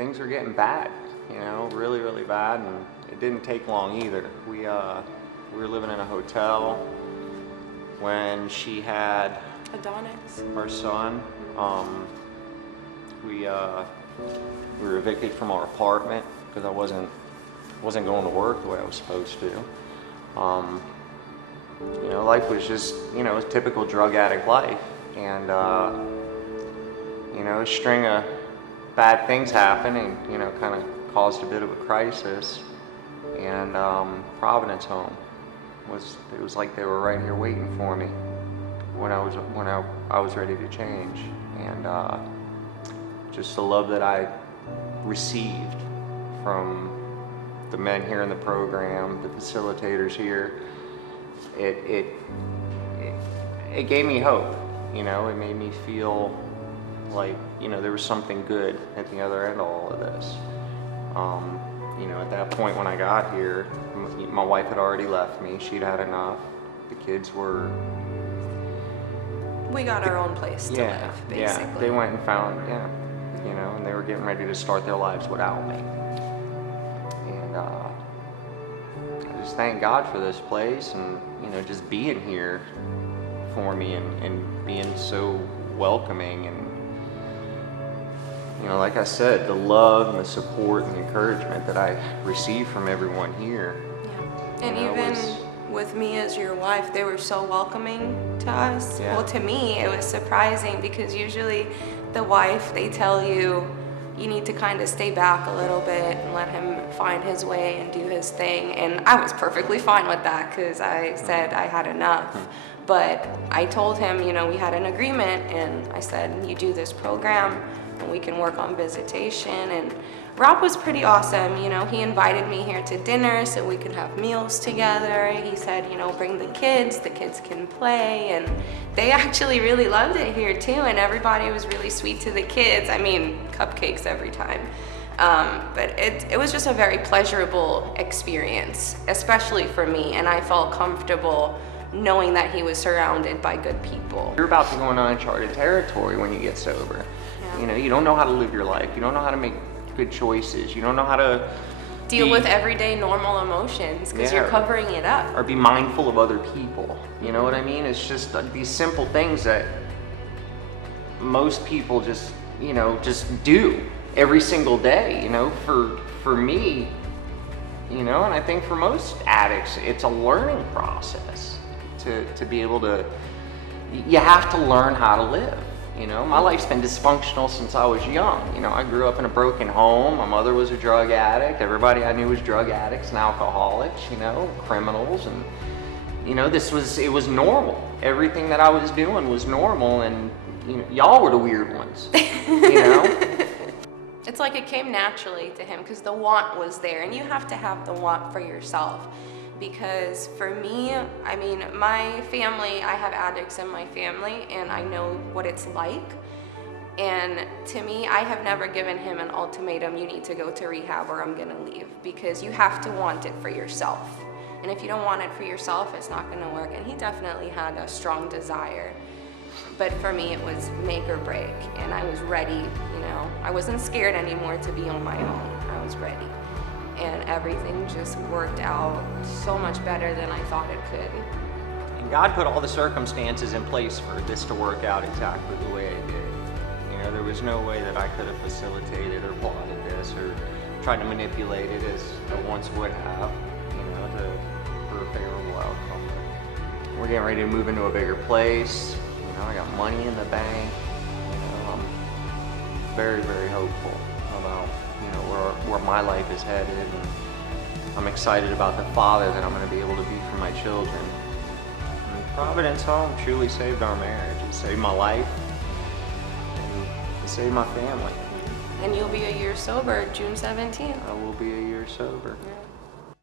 things were getting bad, really, really bad, and it didn't take long either. We were living in a hotel when she had Adonis, our son. We were evicted from our apartment because I wasn't going to work the way I was supposed to. Life was just, a typical drug addict life. And, a string of bad things happened and, kind of caused a bit of a crisis. And Providence Home it was like they were right here waiting for me when I was ready to change. And just the love that I received from the men here in the program, the facilitators here, it gave me hope. It made me feel like there was something good at the other end of all of this. At that point when I got here, my wife had already left me. She'd had enough. The kids were. We got our own place to live, basically. Yeah, they went and found, and they were getting ready to start their lives without me. And I just thank God for this place and, just being here for me and being so welcoming. And, like I said, the love and the support and the encouragement that I receive from everyone here. Yeah. And even with me as your wife, they were so welcoming to us. Yeah. Well, to me, it was surprising because usually the wife, they tell you need to kind of stay back a little bit and let him find his way and do his thing. And I was perfectly fine with that because I said I had enough. But I told him, we had an agreement, and I said, you do this program and we can work on visitation. And Rob was pretty awesome. He invited me here to dinner so we could have meals together. He said, bring the kids can play. And they actually really loved it here too. And everybody was really sweet to the kids. I mean, cupcakes every time. But it was just a very pleasurable experience, especially for me. And I felt comfortable knowing that he was surrounded by good people. You're about to go into uncharted territory when you get sober. Yeah. You don't know how to live your life. You don't know how to make good choices. You don't know how to deal with everyday normal emotions because you're covering it up. Or be mindful of other people. You know what I mean? It's just these simple things that most people just do every single day. For me, and I think for most addicts, it's a learning process to be able to. You have to learn how to live. My life's been dysfunctional since I was young. I grew up in a broken home. My mother was a drug addict. Everybody I knew was drug addicts and alcoholics, criminals. And, it was normal. Everything that I was doing was normal. And, y'all were the weird ones, It's like it came naturally to him because the want was there. And you have to have the want for yourself. Because for me, my family, I have addicts in my family and I know what it's like. And to me, I have never given him an ultimatum, you need to go to rehab or I'm gonna leave. Because you have to want it for yourself. And if you don't want it for yourself, it's not gonna work. And he definitely had a strong desire. But for me, it was make or break. And I was ready, I wasn't scared anymore to be on my own. I was ready. And everything just worked out so much better than I thought it could. And God put all the circumstances in place for this to work out exactly the way it did. There was no way that I could have facilitated or plotted this or tried to manipulate it as I once would have, for a favorable outcome. We're getting ready to move into a bigger place. I got money in the bank. I'm very, very hopeful about where my life is headed, and I'm excited about the father that I'm going to be able to be for my children. And Providence Home truly saved our marriage. It saved my life, and it saved my family. And you'll be a year sober, June 17th. I will be a year sober. Yeah.